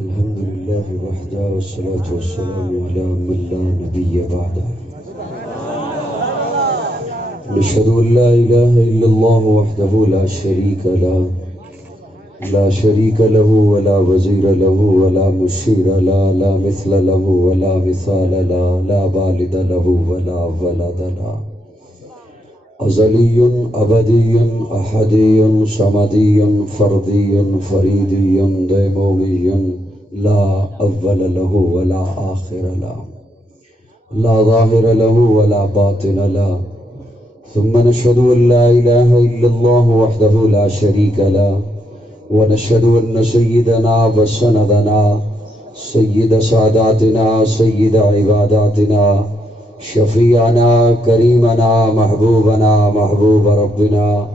الحمد لله وحده والصلاة والسلام على من لا نبي بعده. نشهد أن لا إله إلا الله وحده لا شريك له لا شريك له ولا وزير له ولا مشير له لا مثل له ولا مثال له لا والد له ولا ولد له أزلي أبدي أحدي صمدي فردي فريدي ديمومي لا أول له ولا آخر له لا ظاهر له ولا باطن له. ثم نشهد أن لا إله إلا الله وحده لا شريك له ونشهد أن سيدنا وسندنا سيد ساداتنا سيد عباداتنا شفيعنا كريمنا محبوبنا محبوب ربنا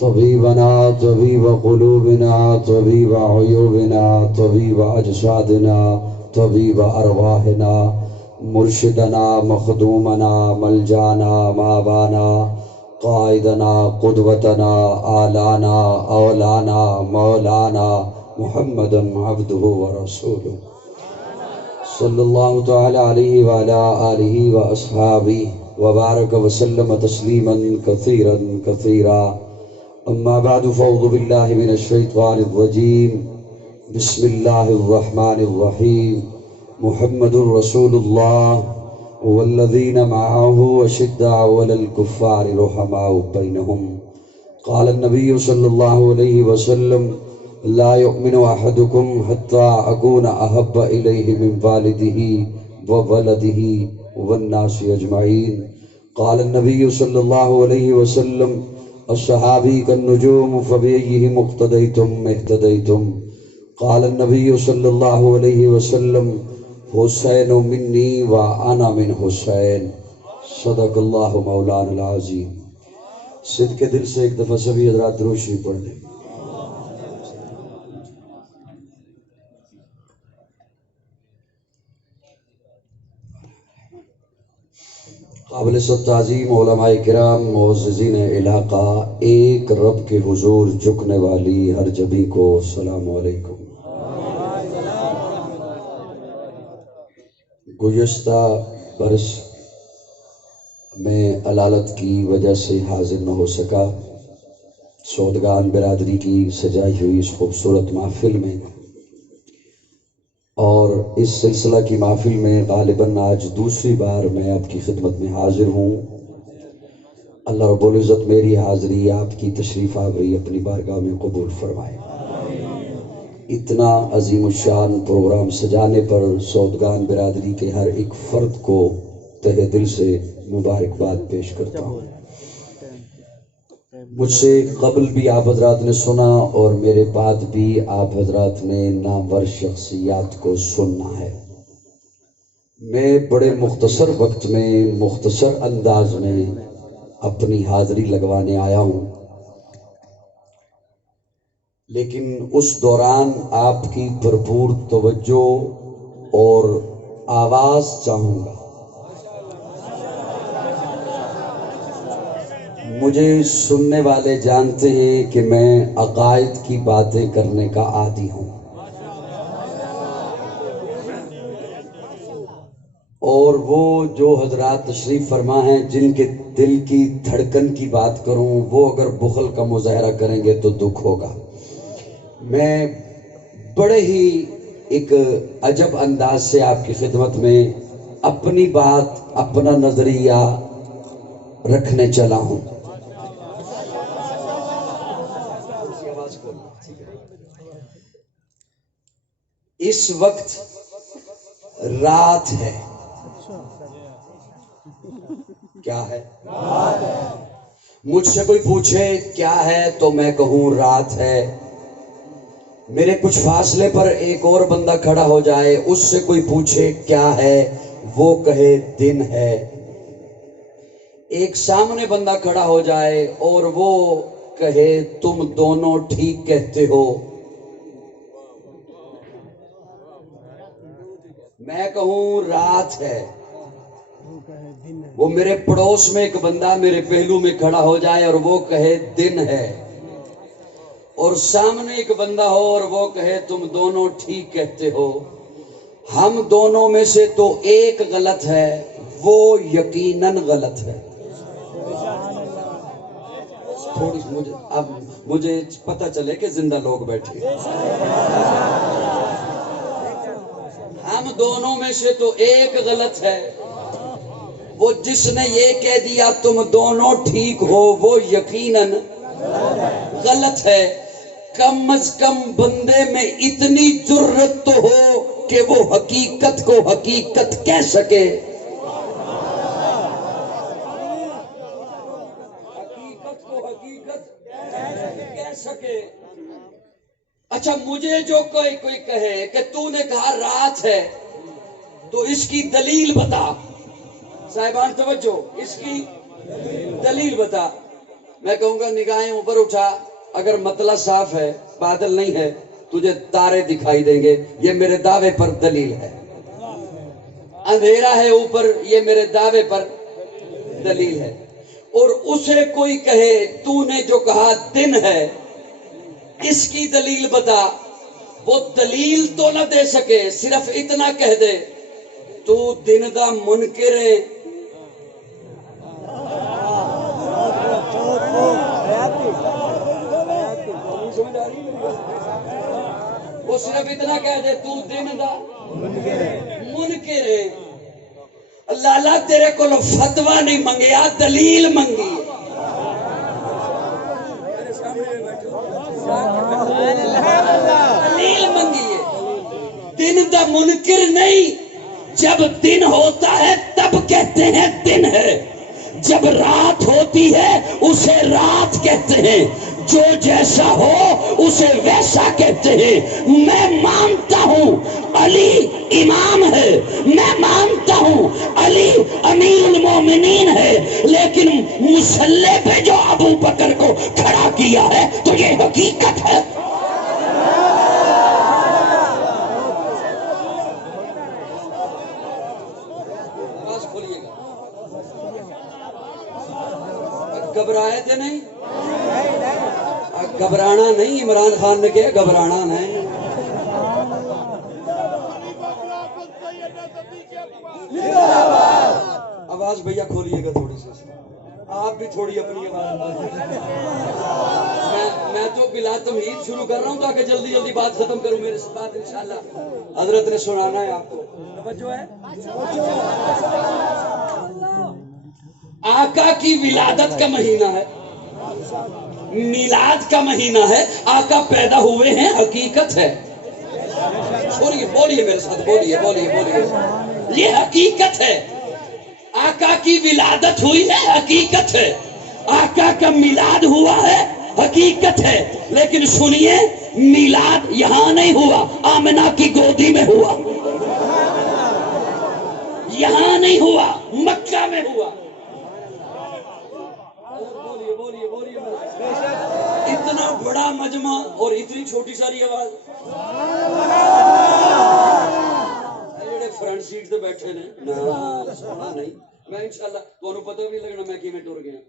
طبيبنا طبيب قلوبنا طبيب عيوبنا طبيب أجسادنا طبيب أرواحنا مرشدنا مخدومنا ملجانا مابانا قائدنا قدوتنا آلانا اولانا مولانا محمدا عبده ورسوله صلی اللہ تعالی علیہ وعلا آلہ واصحابہ وبارک وسلم تسلیما کثیرا کثیرا. اما بعد فاعوذ باللہ من الشیطان الرجیم. بسم اللہ الرحمن الرحیم. محمد رسول اللہ والذین معه اشداء علی الکفار رحماء بینہم. قال النبی صلی اللہ علیہ وسلم لا يؤمن أحدكم حتى أكون أحب إليه من والده وولده والناس أجمعين. قال النبي صلى الله عليه وسلم الصحابي كالنجوم فبأيهم اقتديتم اهتديتم. قال النبي صلى الله عليه وسلم حسين مني وأنا من حسين. صدق الله مولانا العظيم. صدق دل سے ایک دفعہ سبھی حضرات درود شریف پڑھ لیں. قابل سب تعظیم علماء کرام معززین علاقہ، ایک رب کے حضور جھکنے والی ہر جبی کو السلام علیکم. گزشتہ برس میں علالت کی وجہ سے حاضر نہ ہو سکا. سودگان برادری کی سجائی ہوئی اس خوبصورت محفل میں اور اس سلسلہ کی محفل میں غالباً آج دوسری بار میں آپ کی خدمت میں حاضر ہوں. اللہ رب العزت میری حاضری آپ کی تشریف آوری اپنی بارگاہ میں قبول فرمائے. اتنا عظیم الشان پروگرام سجانے پر سودگان برادری کے ہر ایک فرد کو تہہ دل سے مبارکباد پیش کرتا ہوں. مجھ سے قبل بھی آپ حضرات نے سنا اور میرے بعد بھی آپ حضرات نے نامور شخصیات کو سننا ہے. میں بڑے مختصر وقت میں مختصر انداز میں اپنی حاضری لگوانے آیا ہوں، لیکن اس دوران آپ کی بھرپور توجہ اور آواز چاہوں گا. مجھے سننے والے جانتے ہیں کہ میں عقائد کی باتیں کرنے کا عادی ہوں، اور وہ جو حضرات تشریف فرما ہیں جن کے دل کی دھڑکن کی بات کروں وہ اگر بخل کا مظاہرہ کریں گے تو دکھ ہوگا. میں بڑے ہی ایک عجب انداز سے آپ کی خدمت میں اپنی بات اپنا نظریہ رکھنے چلا ہوں. اس وقت رات ہے. کیا ہے؟ مجھ سے کوئی پوچھے کیا ہے تو میں کہوں رات ہے. میرے کچھ فاصلے پر ایک اور بندہ کھڑا ہو جائے، اس سے کوئی پوچھے کیا ہے، وہ کہے دن ہے. ایک سامنے بندہ کھڑا ہو جائے اور وہ کہے تم دونوں ٹھیک کہتے ہو. میں کہوں رات ہے. وہ میرے پڑوس میں ایک بندہ میرے پہلو میں کھڑا ہو جائے اور وہ کہے دن ہے. اور سامنے ایک بندہ ہو اور وہ کہے تم دونوں ٹھیک کہتے ہو، ہم دونوں میں سے تو ایک غلط ہے، وہ یقیناً غلط ہے۔ تھوڑی مجھے پتہ چلے کہ زندہ لوگ بیٹھے۔ ہم دونوں میں سے تو ایک غلط ہے، وہ جس نے یہ کہہ دیا تم دونوں ٹھیک ہو وہ یقیناً غلط ہے۔ کم از کم بندے میں اتنی جرت تو ہو کہ وہ حقیقت کو حقیقت کہہ سکے۔ حقیقت کو حقیقت کہہ سکے۔ اچھا مجھے جو کوئی کہے کہ تو نے کہا رات ہے تو اس کی دلیل بتا، صاحبان توجہ، اس کی دلیل بتا۔ میں کہوں گا نگاہیں اوپر اٹھا، اگر مطلع صاف ہے، بادل نہیں ہے، تجھے تارے دکھائی دیں گے، یہ میرے دعوے پر دلیل ہے۔ اندھیرا ہے اوپر، یہ میرے دعوے پر دلیل ہے۔ اور اسے کوئی کہے تو نے جو کہا دن ہے، اس کی دلیل بتا، وہ دلیل تو نہ دے سکے، صرف اتنا کہہ دے تو دن دا منکر ہے۔ وہ صرف اتنا کہہ دے تو دن دا منکر ہے۔ لالا تیرے کو فتویٰ نہیں منگیا، دلیل منگی ہے۔ دلیل منگی ہے، دن دا منکر نہیں۔ جب دن ہوتا ہے تب کہتے ہیں دن ہے، جب رات ہوتی ہے اسے رات کہتے ہیں، جو جیسا ہو اسے ویسا کہتے ہیں۔ میں مانتا ہوں علی امام ہے، میں مانتا ہوں علی امیر المومنین ہے، لیکن مصلی پہ جو ابو بکر کو کھڑا کیا ہے تو یہ حقیقت ہے۔ گھبرائے تھے نہیں؟ گھبرانا نہیں، عمران خان نے کہا گھبرانا نہیں۔ آواز بھیا کھولیے گا تھوڑی سی، آپ بھی تھوڑی اپنی آواز۔ میں تو بلا تمہید شروع کر رہا ہوں تاکہ جلدی جلدی بات ختم کروں، میرے سے بات انشاءاللہ حضرت نے سنانا ہے آپ کو۔ توجہ ہے؟ آقا کی ولادت کا مہینہ ہے، میلاد کا مہینہ ہے، آقا پیدا ہوئے ہیں، حقیقت ہے۔ بولیے میرے ساتھ، بولیے بولیے بولیے، یہ حقیقت ہے۔ آقا کی ولادت ہوئی ہے، حقیقت ہے۔ آقا کا میلاد ہوا ہے، حقیقت ہے۔ لیکن سنیے، میلاد یہاں نہیں ہوا، آمنہ کی گودی میں ہوا۔ یہاں نہیں ہوا، مکہ میں ہوا۔ اتنا بڑا مجمع اور اتنی چھوٹی ساری آواز۔ جڑے فرنٹ سیٹ تے بیٹھے نے سونا نہیں، میں انشاءاللہ تانوں پتہ بھی لگنا میں کیویں ٹر گیا،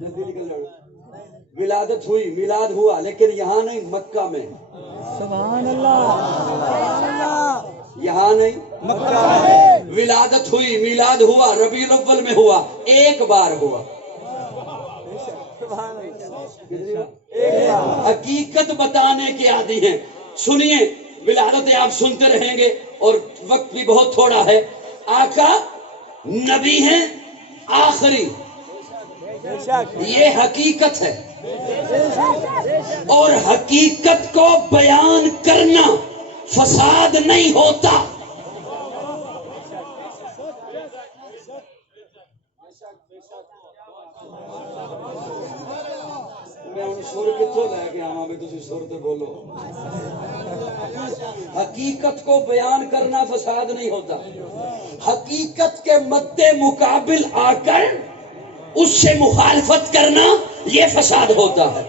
جلدی نکل جانا۔ ولادت ہوئی، میلاد ہوا، لیکن یہاں نہیں، مکہ میں۔ سبحان اللہ، سبحان اللہ۔ یہاں نہیں، مکہ میں۔ ولادت ہوئی، میلاد ہوا، ربیع الاول میں ہوا، ایک بار ہوا۔ حقیقت بتانے کے عادی ہیں۔ سنیے، ولادت آپ سنتے رہیں گے اور وقت بھی بہت تھوڑا ہے۔ آقا نبی ہیں آخری، یہ حقیقت ہے، اور حقیقت کو بیان کرنا فساد نہیں ہوتا۔ سر کتوں لے کے آواں میں، تسی سر تے بولو۔ حقیقت کو بیان کرنا فساد نہیں ہوتا، حقیقت کے مد مقابل آ کر اس سے مخالفت کرنا یہ فساد ہوتا ہے۔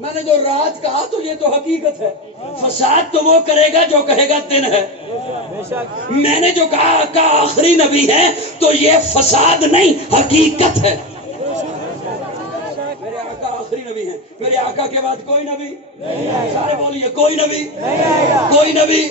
میں نے جو رات کہا تو یہ تو حقیقت ہے، فساد تو وہ کرے گا جو کہے گا دن ہے۔ میں نے جو کہا آقا آخری نبی ہے تو یہ فساد نہیں، حقیقت ہے۔ میرے آقا آخری نبی میرے آقا کے بعد کوئی نبی سارے بولیے کوئی نبی کوئی نبی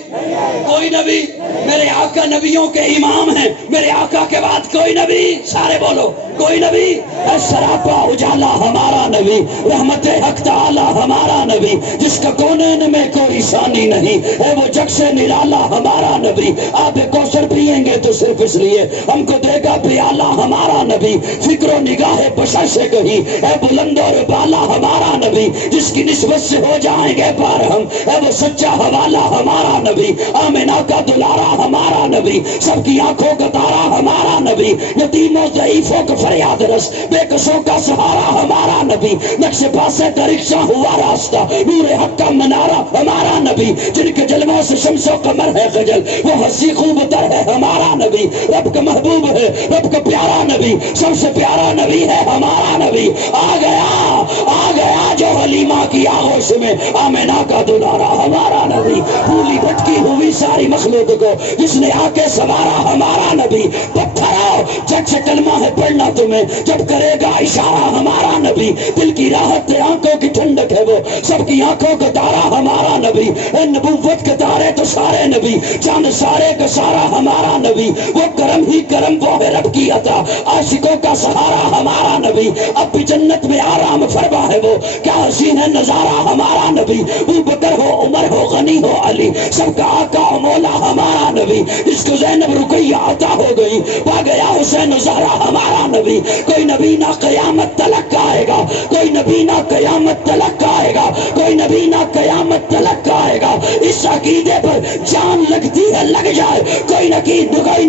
کوئی نبی میرے آقا نبیوں کے امام ہیں میرے آقا کے بعد کوئی نبی سارے بولو کوئی نبی سراپا اجالا ہمارا نبی رحمت حق تعالی ہمارا نبی جس کا کونین میں کوئی ثانی نہیں ہے وہ جگ سے نرالا ہمارا نبی آب کوثر پیئیں گے تو صرف اس لیے ہم کو دے گا پیالہ ہمارا نبی فکر و نگاہ بشر سے کہیں اے بلند اور بالا ہمارا نبی جس کی نسبت سے ہو جائیں گے پار ہم اے وہ سچا حوالہ ہمارا نبی آمنہ کا دلارا ہمارا نبی سب کی آنکھوں کا تارا ہمارا نبی یتیموں ضعیفوں کا فریاد رس بے کسوں کا سہارا ہمارا نبی نقش پاسے درکشاں ہوا راستہ نور حق کا منارہ ہمارا نبی جن کے جلووں سے شمس و قمر ہے خجل وہ ہنسی خوب تر ہے ہمارا نبی رب کا محبوب ہے رب کا پیارا نبی سب سے پیارا نبی ہے ہمارا نبی آ گیا جو حلیمہ کی آغوش میں آمنہ کا دلارا ہمارا نبی پھولی بھٹکی ہوئی ساری مخلوق کو جس نے آ کے سوارا ہمارا نبی پتھر آؤ جگ سے کلمہ ہے پڑھنا تمہیں جب کرے گا اشارہ ہمارا نبی دل کی راحت آنکھوں کی ٹھنڈک ہے وہ سب کی آنکھوں کا تارا ہمارا نبی اے نبوت کے تارے تو سارے نبی چاند سارے کا سارا ہمارا نبی وہ کرم ہی کرم وہ ہے رب کی عطا عاشقوں کا سہارا ہمارا نبی اب بھی جنت میں آرام فرما ہے وہ کیا حسین ہے نظارہ ہمارا نبی ابو بکر ہو عمر ہو غنی ہو علی سب کا آقا و مولا ہمارا نبی جس کو زینب رقیہ عطا ہو گئی پا گیا حسین زہرا ہمارا نبی کوئی نبی نہ قیامت تلک آئے گا کوئی نبی نہ قیامت تلک آئے گا کوئی نبی نہ قیامت تلک آئے گا اس عقیدے پر جان لگتی ہے لگ جائے کوئی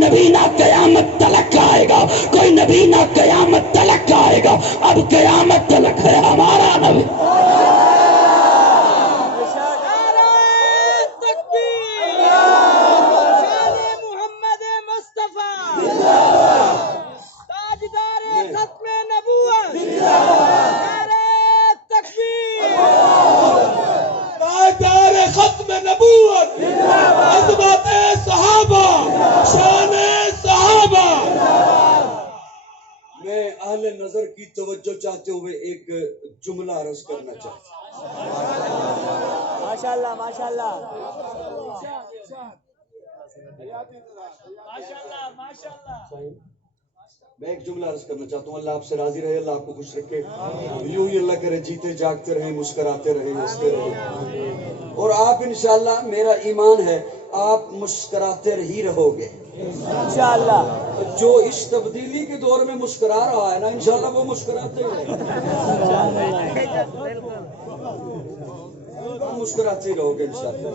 نبی نہ قیامت تلک آئے گا کوئی نبی نہ قیامت تلک آئے گا اب قیامت تلک ہے ہمارا نبی نظر کی توجہ چاہتے ہوئے ایک جملہ عرض کرنا چاہتا ہوں ماشاءاللہ ماشاءاللہ میں ایک جملہ عرض کرنا چاہتا ہوں اللہ آپ سے راضی رہے اللہ آپ کو خوش رکھے یوں ہی اللہ کرے جیتے جاگتے رہیں مسکراتے رہیں ہنستے رہیں اور آپ انشاءاللہ میرا ایمان ہے آپ مسکراتے ہی رہو گے انشاءاللہ جو اس تبدیلی کے دور میں مسکرا رہا ہے نا انشاءاللہ وہ مسکراتے ہیں مسکراتے ہی رہو گے انشاءاللہ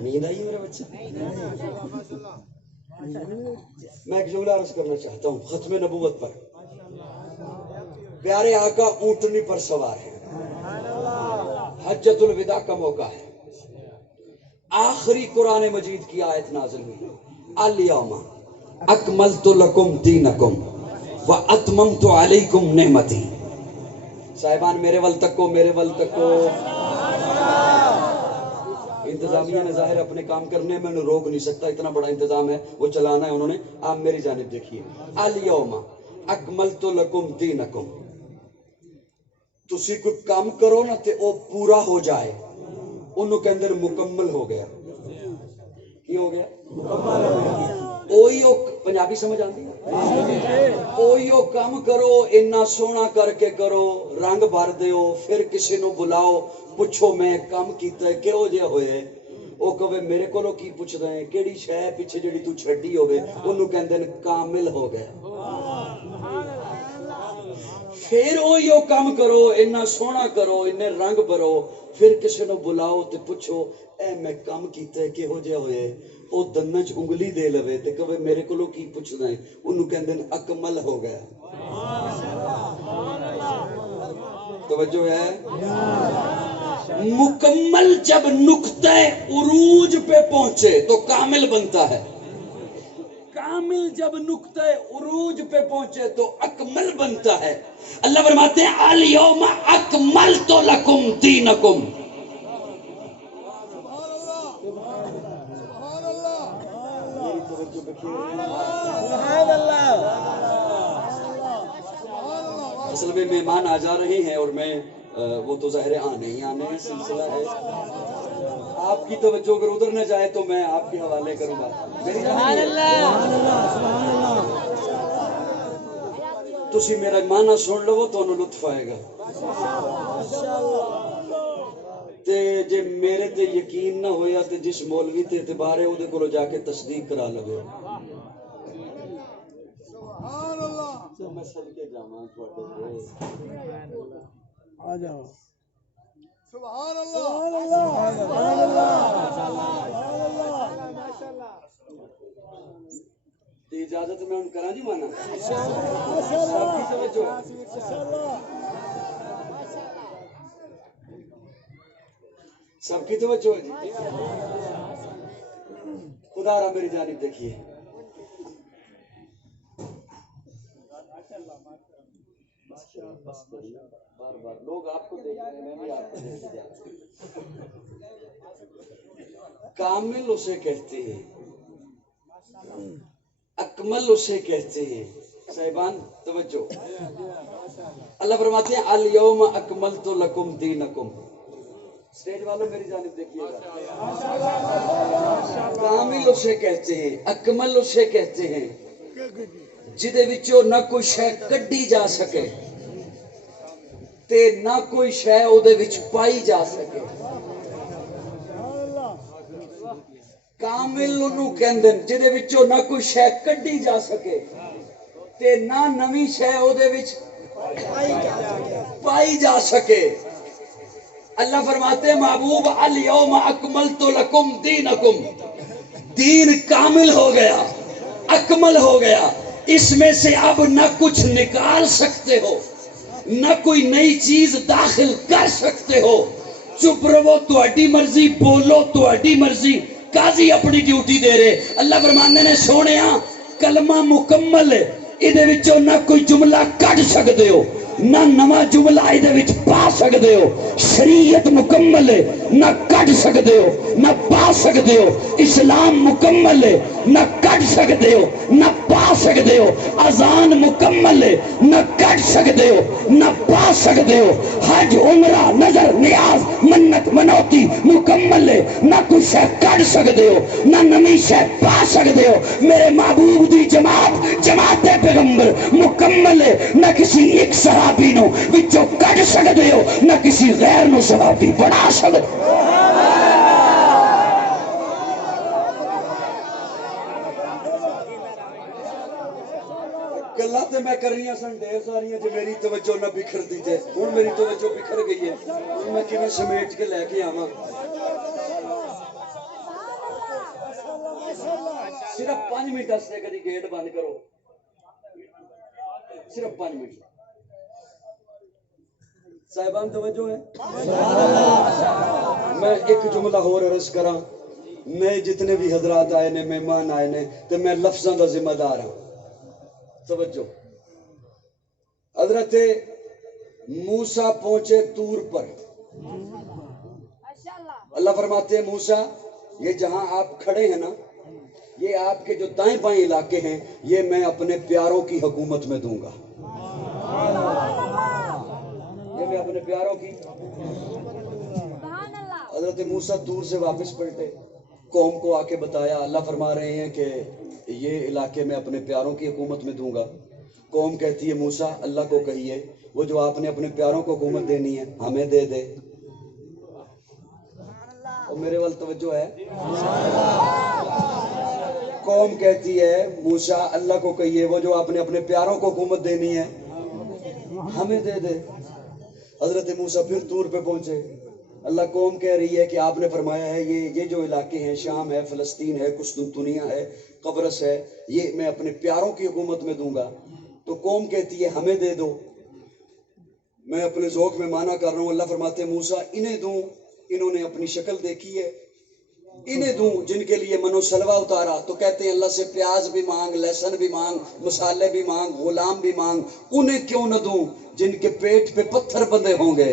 نیند آئی میرے بچے میں ایک جملہ عرض کرنا چاہتا ہوں ختم نبوت پر پیارے آقا اونٹنی پر سوار ہے حجۃ الوداع کا موقع ہے آخری قرآن مجید کی آیت نازل ہوئی الیوم اکملت لکم دینکم واتممت علیکم نعمتی صاحبان میرے ول تک کو انتظامیہ نے ظاہر اپنے کام کرنے میں انہیں روک نہیں سکتا اتنا بڑا انتظام ہے وہ چلانا ہے انہوں نے آپ میری جانب دیکھیے الیوم اکملت لکم دینکم تسی کوئی کام کرو نا تے او پورا ہو جائے انہوں کے اندر مکمل ہو گیا کی ہو گیا مکمل ہو گیا اوئیو پنجابی سمجھ آندی اوئیو کام کرو اتنا سونا کر کے کرو رنگ بھر دیو پھر کسی نو بلاؤ پوچھو میں کام کیتا ہے کہو جے ہوئے او کہے میرے کولو کی پوچھ رہے ہیں کیڑی شے پیچھے جڑی تو چھڈی ہوے انہوں کہندے نے کامل ہو گیا پھر اوہیو کام کرو اتنا سونا کرو اتنے رنگ بھرو پھر کسی نو بلاؤ تے پوچھو اے میں کام کیتا ہے کہو جے ہوئے او دنہ چ انگلی دے لوے تے کہے میرے کولو کی پوچھ رہے ہیں انہوں کہندے نے اکمل ہو گیا توجہ ہے مکمل جب نقطہ عروج پہ پہنچے تو کامل بنتا ہے کامل جب نقطہ عروج پہ پہنچے تو اکمل بنتا ہے اللہ فرماتے ہیں الیوم اکملت لکم دینکم اصل میں مہمان آ جا رہے ہیں اور میں وہ تو ظاہر آنے ہی آنے ہیں، سلسلہ ہے۔ آپ کی توجہ اگر ادھر نہ جائے تو میں آپ کے حوالے کروں گا۔ سبحان اللہ، تسی میرا معنی سن لو تو انہوں لطف آئے گا۔ تے جے میرے تے یقین نہ ہویا تے جس مولوی تے اعتبار ہے اودے کولوں جا کے تصدیق کرا لو۔ سبحان اللہ، میں صدقے جاواں تواڈے آ جاؤ۔ سبحان اللہ، سبحان اللہ، ماشاءاللہ۔ تے اجازت میں ان کراں جی مانا سب کی توجہ، سب کی توجہ ہے جی۔ خدا را میری جانب دیکھیے، بار بار لوگ آپ کو دیکھ رہے ہیں، میں بھی آپ کو دیکھ رہا ہوں۔ کامل اسے کہتے ہیں، اکمل اسے کہتے ہیں۔ صاحبان توجہ، اللہ فرماتے ہیں الیوم اکملت لکم دینکم۔ اسٹیج والوں میری جانب دیکھیے گا۔ کامل اسے کہتے ہیں، اکمل اسے کہتے ہیں جدے وچوں نہ کوئی شے کڈی جا سکے تے نہ کوئی شے او دے وچ پائی جا سکے۔ کامل انہوں کہندے جدے وچوں نہ کوئی شے کڈی جا سکے تے نہ نویں شے او دے وچ پائی جا سکے۔ اللہ فرماتے ہیں محبوب الیوم اکملت لکم دینکم، دین کامل ہو گیا، اکمل ہو گیا، اس میں سے اب نہ کچھ نکال سکتے ہو، نہ کوئی نئی چیز داخل کر سکتے ہو۔ چپ رہو تہاڈی مرضی، بولو تہاڈی مرضی، قاضی اپنی ڈیوٹی دے رہے۔ اللہ فرمانے نے سونیا کلمہ مکمل ہے، ادھے وچوں نہ کوئی جملہ کٹ سکتے ہو، نہ نواں جملہ ادھے وچ پا سکتے ہو۔ شریعت مکمل ہے، نہ کٹ سکتے ہو نہ پا سکتے ہو۔ اسلام مکمل ہے، نہ کٹ سکتے ہو نہ پا سکتے ہو۔ اذان مکمل ہے، نہ کٹ سکتے ہو نہ پا سکتے ہو۔ حج عمرہ نظر نیاز منت منوتی مکمل ہے، نہ کوئی شے کٹ سکتے ہو نہ نمی شے پا سکتے ہو۔ میرے محبوب دی جماعت جماعت پیغمبر مکمل ہے، نہ کسی ایک صحابی نو وچوں کٹ سکتے ہو نہ کسی غیر نو صحابی بنا سکتے ہو۔ گلاں تے میں کریاں سن ڈھیر ساریاں جو میری توجہ نہ بکھر دی تے ہن میری توجہ بکھر گئی ہے، ہن میں کیویں سمیٹ کے لے کے آواں۔ صرف 5 منٹ دستے کدی گیٹ بند کرو، صرف 5 منٹ۔ صاحبان توجہ ہے، میں ایک جملہ اور عرض کراں۔ میں جتنے بھی حضرات آئے نے، مہمان آئے نے، تو میں لفظاں دا ذمہ دار ہوں۔ توجہ، حضرت موسیٰ پہنچے طور پر، اللہ فرماتے ہیں موسیٰ یہ جہاں آپ کھڑے ہیں نا، یہ آپ کے جو دائیں بائیں علاقے ہیں یہ میں اپنے پیاروں کی حکومت میں دوں گا، یہ میں اپنے پیاروں کی۔ حضرت موسیٰ طور سے واپس پلٹے، قوم کو آ کے بتایا، اللہ فرما رہے ہیں کہ یہ علاقے میں اپنے پیاروں کی حکومت میں دوں گا۔ قوم کہتی ہے موسیٰ اللہ کو کہیے وہ جو آپ نے اپنے پیاروں کو حکومت دینی ہے ہمیں دے دے۔ اور میرے وال توجہ ہے، قوم کہتی ہے موسیٰ اللہ کو کہیے وہ جو آپ نے اپنے پیاروں کو حکومت دینی ہے ہمیں دے دے۔ حضرت موسیٰ پھر طور پہ پہنچے، اللہ قوم کہہ رہی ہے کہ آپ نے فرمایا ہے یہ جو علاقے ہیں، شام ہے، فلسطین ہے، قسطنطنیہ ہے، قبرص ہے، یہ میں اپنے پیاروں کی حکومت میں دوں گا۔ تو قوم کہتی ہے ہمیں دے دو، میں اپنے ذوق میں مانا کر رہا ہوں۔ اللہ فرماتے ہیں موسیٰ انہیں دوں، انہوں نے اپنی شکل دیکھی ہے، انہیں دوں جن کے لیے منو سلوہ اتارا، تو کہتے ہیں اللہ سے پیاز بھی مانگ، لہسن بھی مانگ، مسالے بھی مانگ، غلام بھی مانگ، انہیں کیوں نہ دوں جن کے پیٹ پہ پتھر بندھے ہوں گے،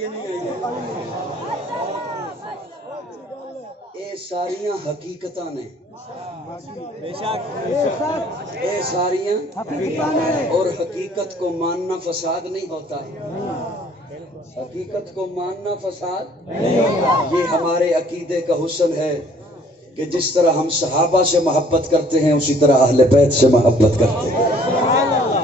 آئی نہیں آئی اے ساریاں حقیقتاں نے، اے ساریاں اور حقیقت کو ماننا فساد نہیں ہوتا، حقیقت کو ماننا فساد، یہ ہمارے عقیدے کا حسن ہے کہ جس طرح ہم صحابہ سے محبت کرتے ہیں اسی طرح اہل بیت سے محبت کرتے ہیں،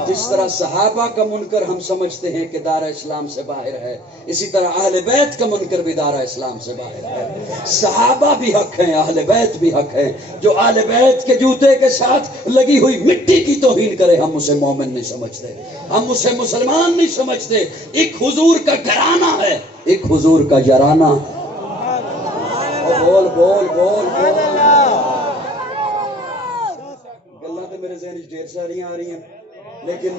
جس طرح صحابہ کا منکر ہم سمجھتے ہیں کہ دار اسلام سے باہر ہے، اسی طرح اہل بیت کا منکر بھی دار اسلام سے باہر ہے۔ صحابہ بھی حق ہیں، اہل بیت بھی حق ہیں۔ جو اہل بیت کے جوتے کے ساتھ لگی ہوئی مٹی کی توہین کرے ہم اسے مومن نہیں سمجھتے، ہم اسے مسلمان نہیں سمجھتے۔ ایک حضور کا گھرانہ ہے، ایک حضور کا یارانہ۔ بول بول بول بول گلاں تے میرے ذہن ڈھیر ساریاں آ رہی ہیں، لیکن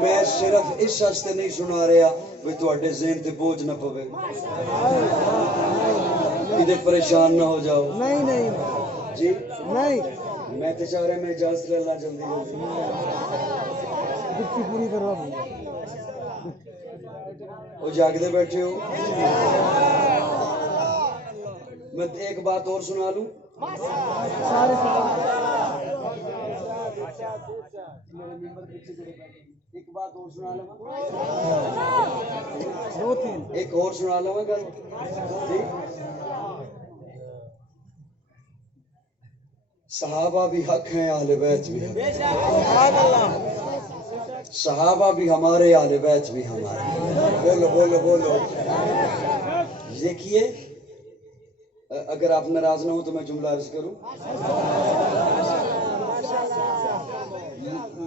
میں صرف اس واسطے نہیں سنا رہا کہ تواڈے ذہن تے بوجھ نہ پوے، کدے پریشان نہ ہو جاؤ۔ نہیں نہیں جی نہیں، میں تے چاہ رہا میں اجازت لے لا جلدی جلدی پوری کروا وہ جاگتے بیٹھے ہو۔ میں ایک بات اور سنا لوں، ایک بات اور سنا لوں، ایک اور سنا لوں گل جی۔ صحابہ بھی حق ہیں، اہل بیت بھی حق ہیں، صحابہ بھی ہمارے، اہل بیت بھی ہمارے۔ بولو بولو بولو۔ دیکھیے اگر آپ ناراض نہ ہو تو میں جملہ عرض کروں۔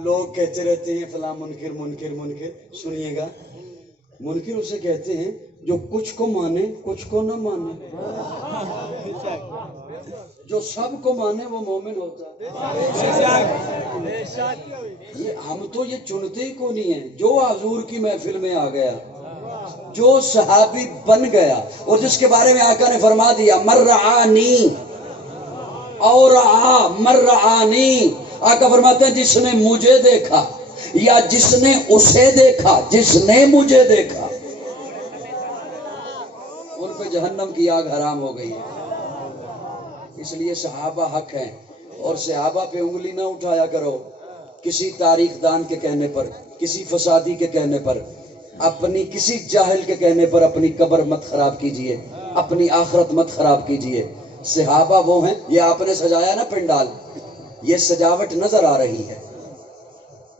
لوگ کہتے رہتے ہیں فلاں منکر منکر منکر، سنیے گا، منکر اسے کہتے ہیں جو کچھ کو مانے کچھ کو نہ مانے، جو سب کو مانے وہ مومن ہوتا ہے۔ یہ ہم تو یہ چنتے ہی کو نہیں ہیں، جو حضور کی محفل میں آ گیا، جو صحابی بن گیا، اور جس کے بارے میں آقا نے فرما دیا مرعانی اور مرعانی، آقا فرماتے ہیں جس نے مجھے دیکھا یا جس نے اسے دیکھا، جس نے مجھے دیکھا ان پہ جہنم کی آگ حرام ہو گئی ہے۔ اس لیے صحابہ حق ہیں، اور صحابہ پہ انگلی نہ اٹھایا کرو کسی تاریخ دان کے کہنے پر، کسی فسادی کے کہنے پر، اپنی کسی جاہل کے کہنے پر اپنی قبر مت خراب کیجئے، اپنی آخرت مت خراب کیجئے۔ صحابہ وہ ہیں، یہ آپ نے سجایا نا پنڈال، یہ سجاوٹ نظر آ رہی ہے،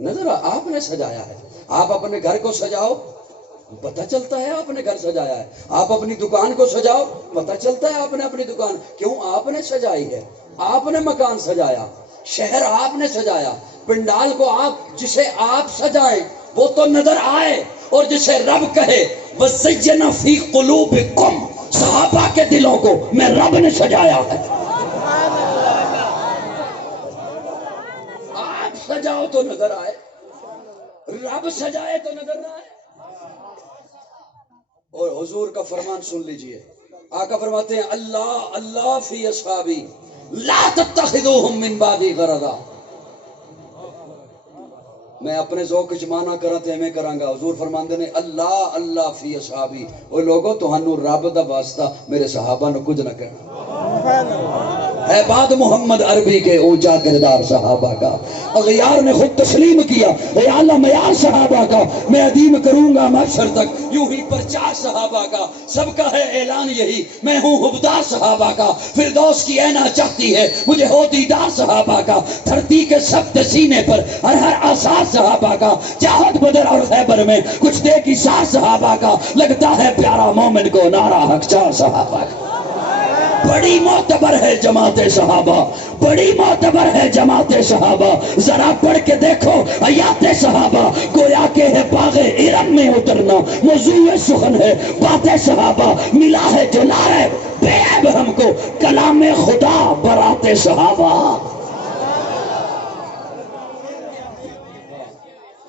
نظر آپ نے سجایا ہے۔ آپ اپنے گھر کو سجاؤ، پتہ چلتا ہے آپ نے گھر سجایا ہے۔ آپ اپنی دکان کو سجاؤ، پتہ چلتا ہے آپ نے اپنی دکان، کیوں؟ آپ نے سجائی ہے، آپ نے مکان سجایا، شہر آپ نے سجایا۔ پنڈال کو آپ جسے آپ سجائیں وہ تو نظر آئے، اور جسے رب کہے وَزَيَّنَ فِي قُلُوبِكُمْ، صحابہ کے دلوں کو میں رب نے سجایا ہے۔ آپ سجاؤ تو نظر آئے، رب سجائے تو نظر نہ آئے۔ اور حضور کا فرمان سن لیجئے، آقا فرماتے ہیں اللہ اللہ فی اصحابی لا تتخذوہم من بعدی غرضا۔ میں اپنے ذوق وچ مانا کراں تے میں کراں گا، حضور فرماندے نے اللہ اللہ فی اصحابی، او لوگو تہانوں رب دا واسطہ میرے صحابہ نو کچھ نہ کہنا ہے۔ بعد محمد عربی کے اونچا کردار صحابہ کا، اغیار نے خود تسلیم کیا اے اعلیٰ معیار صحابہ کا، میں ادیم کروں گا محشر تک یوں ہی پرچار صحابہ کا، سب کا ہے اعلان یہی میں ہوں حبدار صحابہ کا، فردوس کی اینا چاہتی ہے مجھے ہو دیدار صحابہ کا، دھرتی کے سخت سینے پر ہر ہر آثار صحابہ کا، جہاد بدر اور خیبر میں کچھ دے کی سار صحابہ کا، لگتا ہے پیارا مومن کو نعرہ حق چار صحابہ کا۔ بڑی معتبر ہے جماعت صحابہ، بڑی معتبر ہے جماعت صحابہ، ذرا پڑھ کے دیکھو آیات صحابہ، گویا کہ ہے باغ ارم میں اترنا، موضوع سخن ہے بات صحابہ، ملا ہے جو نعرہ بے عیب ہم کو کلام خدا برات صحابہ۔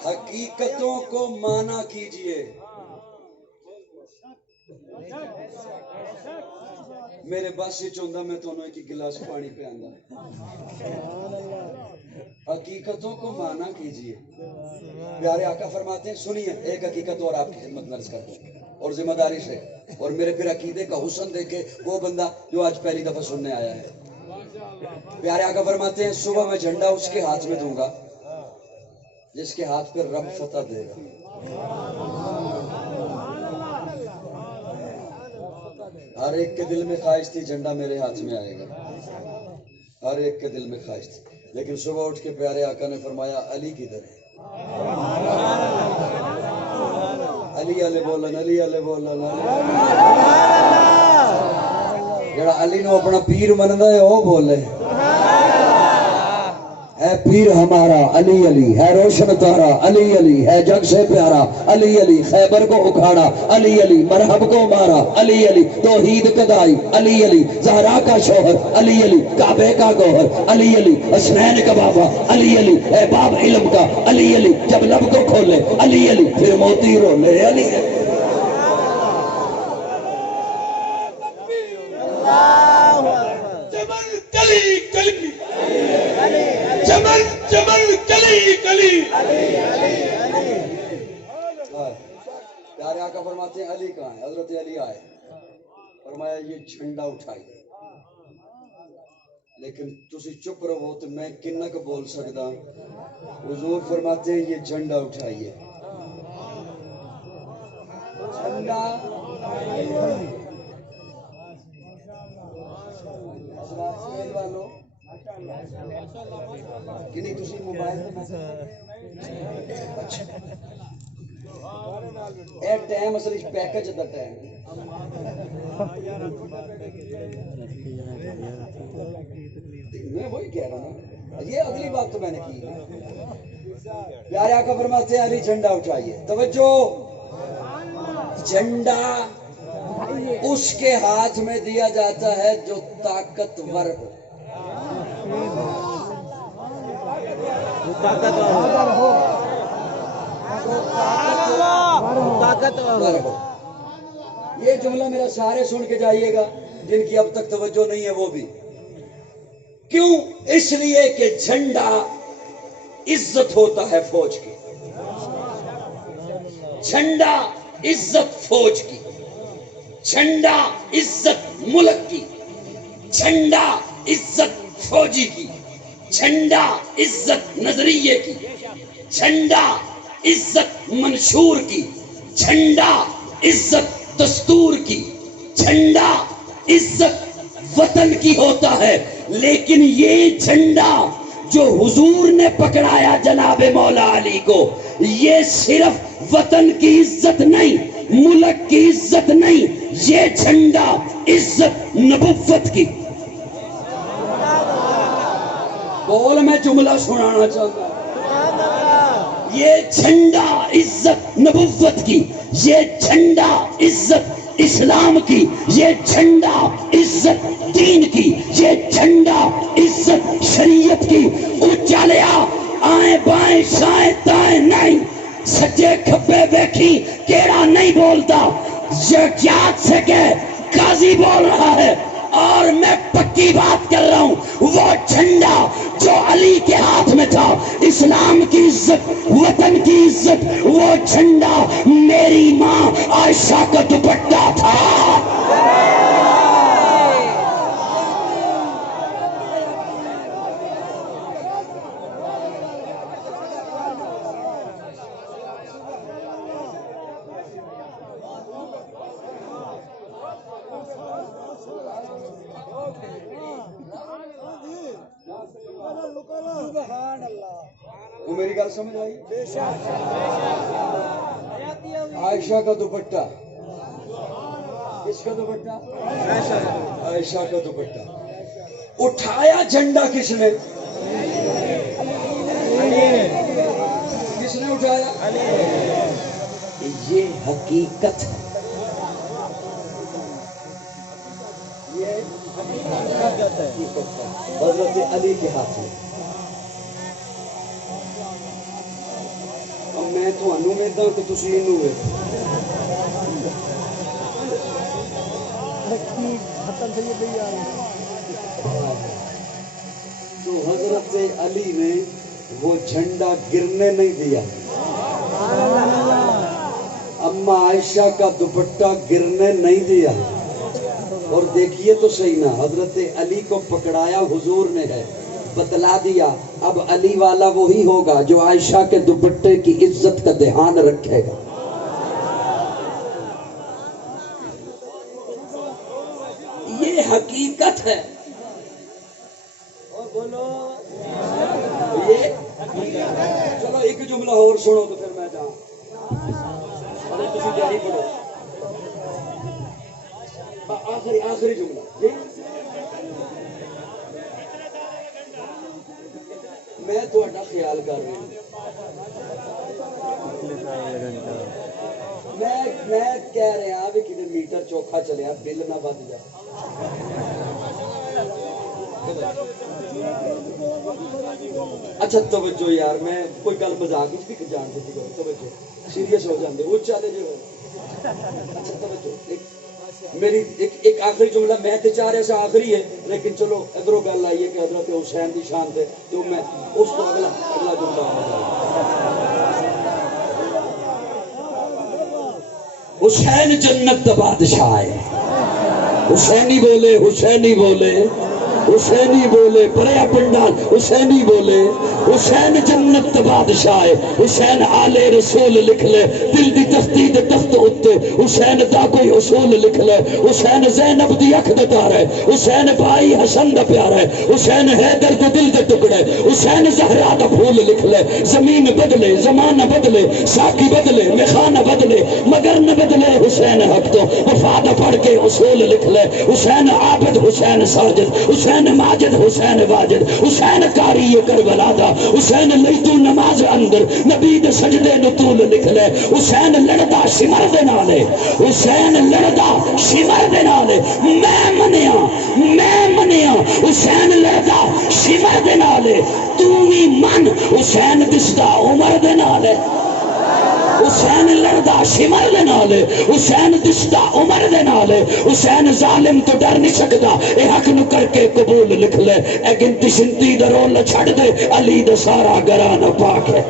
حقیقتوں کو مانا کیجئے، میرے بس یہ چاہتا میں تو ایک گلاس پانی پیاندا. حقیقتوں کو مانا کیجئے. پیارے آقا فرماتے ہیں سنیے ایک حقیقت اور آپ کی خدمت میں عرض کرتا ہوں اور ذمہ داری سے اور میرے پھر عقیدے کا حسن دیکھے وہ بندہ جو آج پہلی دفعہ سننے آیا ہے. پیارے آقا فرماتے ہیں صبح میں جھنڈا اس کے ہاتھ میں دوں گا جس کے ہاتھ پہ رب فتح دے گا. ہر ایک کے دل میں خواہش تھی جھنڈا میرے ہاتھ میں آئے گا. ہر ایک کے دل میں خواہش تھی لیکن صبح اٹھ کے پیارے آقا نے فرمایا علی کدھر ہے؟ علی علی بولن علی علی بولن جڑا علی نو اپنا پیر مندا ہے وہ بولے ہے پیر ہمارا علی علی ہے روشن تارا علی علی ہے جگ سے پیارا علی علی خیبر کو اکھاڑا علی علی مرحب کو مارا علی علی توحید کدائی علی علی زہرا کا شوہر علی علی کعبے کا گوہر علی علی حسنین کا بابا علی علی ہے باب علم کا علی علی جب لب کو کھولے علی علی پھر موتی رولے علی علی. جمل جمل کلی کلی. پیارے آقا فرماتے ہیں علی کہاں ہے؟ حضرت علی آئے فرمایا یہ جھنڈا اٹھائیے لیکن تسی چپ رہو تو میں کنک بول سکتا. حضور فرماتے ہیں یہ جھنڈا اٹھائیے. جھنڈا والوں کنی تسی موبائل اے ٹائم اصل پیکج دا ٹائم میں وہی کہہ رہا ہوں یہ اگلی بات تو میں نے کی. پیارے آقا فرماتے ہیں علی جھنڈا اٹھائیے. توجہ جھنڈا اس کے ہاتھ میں دیا جاتا ہے جو طاقتور ہو. یہ جملہ میرا سارے سن کے جائیے گا جن کی اب تک توجہ نہیں ہے وہ بھی. کیوں؟ اس لیے کہ جھنڈا عزت ہوتا ہے فوج کی. جھنڈا عزت فوج کی. جھنڈا عزت ملک کی. جھنڈا عزت فوجی کی. جھنڈا عزت نظریے کی. جھنڈا عزت منشور کی. جھنڈا عزت دستور کی. جھنڈا عزت وطن کی ہوتا ہے. لیکن یہ جھنڈا جو حضور نے پکڑایا جناب مولا علی کو یہ صرف وطن کی عزت نہیں ملک کی عزت نہیں یہ جھنڈا عزت نبوت کی. بول میں جملہ سنانا چاہتا ہوں. یہ جھنڈا عزت نبوت کی. یہ جھنڈا عزت اسلام کی. یہ جھنڈا عزت دین کی. یہ جھنڈا عزت شریعت کی. اچالیا آئیں بائیں شائیں دائیں نہیں سجے کھبے بیٹھی کیڑا نہیں بولتا. یہ یاد سے کہ قاضی بول رہا ہے اور میں پکی بات کر رہا ہوں. وہ جھنڈا جو علی کے ہاتھ میں تھا اسلام کی عزت وطن کی عزت وہ جھنڈا میری ماں عائشہ کا دوپٹہ تھا. وہ میری گل سمجھ آئی؟ عائشہ کا دوپٹہ. کس کا دوپٹہ؟ عائشہ کا دوپٹہ. اٹھایا جھنڈا کس نے؟ کس نے اٹھایا؟ یہ حقیقت ہے. یہ حقیقت ہے حضرت علی کے ہاتھ میں. میں تو امید ہوں کہ تسی انہوں تو حضرت علی نے وہ جھنڈا گرنے نہیں دیا، اما عائشہ کا دوپٹہ گرنے نہیں دیا. اور دیکھیے تو صحیح نا، حضرت علی کو پکڑایا حضور نے ہے، بتلا دیا اب علی والا وہی ہوگا جو عائشہ کے دوپٹے کی عزت کا دھیان رکھے گا. یہ حقیقت ہے. اور بولو یہ چلو ایک جملہ اور سنو تو پھر میں جاؤں. ارے تسی جاری پڑھو آخری جملہ جی. میں تھوڑا خیال کر رہی ہوں. میں کہہ رہا بھی کتنے میٹر چوکھا چلیا بل نہ بد جائے. اچھا توجہ یار، میں کوئی گل مزاق بھی جان دیتی کرو، توجہ سیریس ہو جاندے وہ چلے جو. اچھا توجہ میری ایک آخری جملہ، میں تے چاہ رہا سا آخری ہے لیکن چلو ادھروں گل آئی ہے کہ حضرت حسین دی شان تے تو میں اس کو اگلا جملہ حسین جنت دا بادشاہ ہے. حسینی بولے حسینی بولے حسینی بولے پریا پنڈال حسینی بولے. حسین جنت دا بادشاہ ہے. حسین آلے رسول لکھ لے دل دی تختی دے تخت اتے. حسین دا کوئی اصول لکھ لے. حسین زینب دی اکھ دا تارا ہے. حسین بھائی حسن دا پیارا ہے. حسین حیدر دے دل دے ٹکڑے. حسین زہرا دا پھول لکھ لے. زمین بدلے زمانہ بدلے ساقی بدلے میخانہ بدلے مگر نہ بدلے حسین حق تو وفادہ پڑھ کے اصول لکھ لے. حسین عابد حسین ساجد حسین ماجد حسین واجد حسین قاری کربلا دا. حسین لیتو نماز اندر نبی دے سجدے نطول لکھ لے. حسین لڑدا شمر دے نالے. حسین لڑدا شمر دے نالے. میں منیا حسین لڑدا شمر دے نالے. تو بھی من حسین دستا عمر دے نالے. حسین لڑدا شمر دے نالے. حسین دستا عمر دے نالے. حسین ظالم تو ڈر نہیں سکتا اے حق نو کر کے قبول لکھ لے. اے گنتی شنتی دا رول چھڑ دے علی دا سارا گرانا پاک ہے.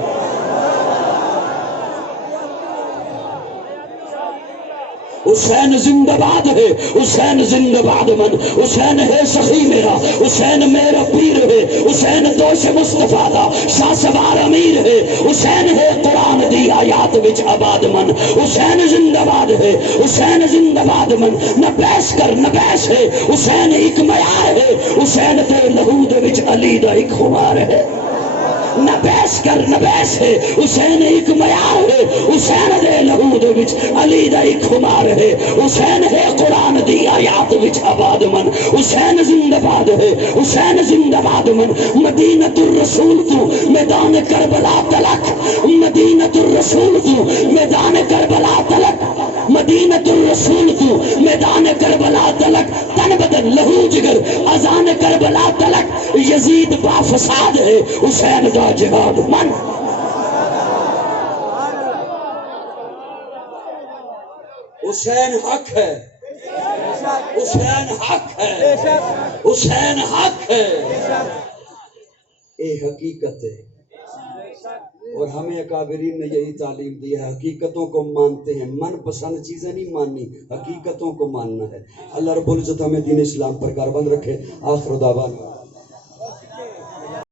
حسین زندہ باد ہے. حسین زندہ باد من. حسین ہے سخی میرا. حسین میرا پیر ہے. حسین دوش مصطفیٰ دا شاہ سوار امیر ہے. حسین ہے قرآن دی آیات وچ آباد من. حسین زندہ باد ہے. حسین زندہ باد من. نہ بحث کر نہ بحث ہے. حسین ایک معیار ہے. حسین دے لہو دے وچ علی دا ایک خمار ہے. نہ بحث کر نہ بحث ہے. حسین ایک معیار ہے. حسین دے لہو دے وچ علی دا ایک خمار ہے. حسین ہے قرآن دی آیات وچ آباد من. حسین زندہ باد ہے. حسین زندہ باد من. مدینۃ الرسول تو میدان کربلا تلک. مدینۃ الرسول تو میدان کربلا تلک. مدینۃ الرسول تو میدان کربلا تلک. تن بدن لہو جگر اذان کربلا تلک. یزید با فساد ہے. حسین دا جہاد من. حسین حق ہے. حسین حق ہے. حسین حق ہے. یہ حقیقت ہے اور ہمیں اکابرین نے یہی تعلیم دی ہے. حقیقتوں کو مانتے ہیں. من پسند چیزیں نہیں ماننی، حقیقتوں کو ماننا ہے. اللہ رب العزت ہمیں دین اسلام پر کاربند رکھے. آخر دعوانا